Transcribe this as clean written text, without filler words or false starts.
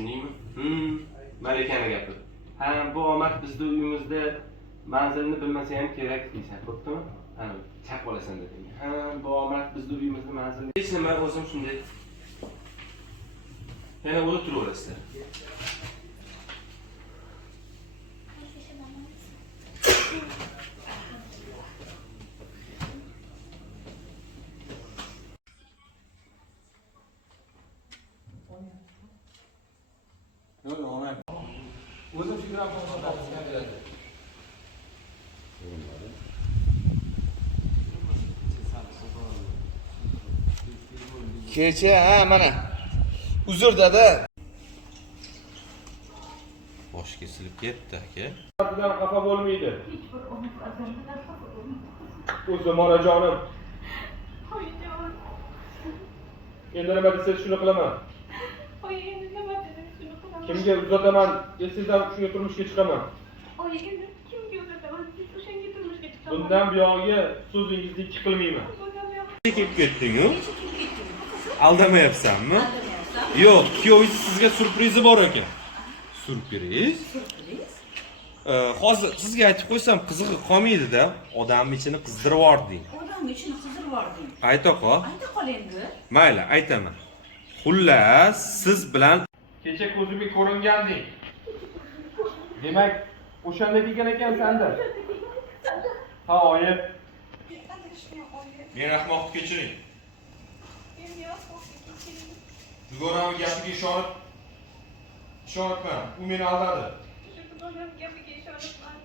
Shundaymi? Malikani gapi. Ha, bu omad bizning uyimizda manzilni bilmasa ham kerak deysan, bo'ptimi? Ha, chaq olasan dedim. Ha, bu omad bizning uyimizda manzilni. Hech nima, o'zim shunday. Yana o'tiraverasizlar. Yo'q, olmayman. O'zim figurab qo'ydim. Kecha ha mana. Uzr dada. Bosh kesilib ketdi aka. Sizdan xafa bo'lmaydi. O'zim onajonim. Oyijon. Endi nima desangiz shuni qilaman. Oyi, endi nima dedim shuni qilaman. Kimga uzataman, esingizdan shunga turmushga chiqaman. Oyi, endi kimga uzataman? Siz o'shanga turmushga chiqaman. Bundan buyog'iga so'zingizni ikki qilmayman. Bundan buyog'i Kelib ketding-ku? Aldamayapsanmi? Yo'q, kuyovingiz sizga surprizi bor ekan. Surpriz? Hozir sizga aytib qo'ysam qizig'i qolmaydi-da. Odamning ichini qizdirib yubording. Odamning ichini qizdirib yubording. Ayta qol. Ayta qol endi. Mayli, aytaman. Xullas, siz bilan Kecha ko'zimga ko'ringanding. Demak, o'shanda degan ekansan-da. Ha, oyi. men rahmoqni kechiring. endi yo'q, kechiring. Dugoramning gapiga ishonibman. U meni aldadi. Shu xudoning gapiga ishonibman.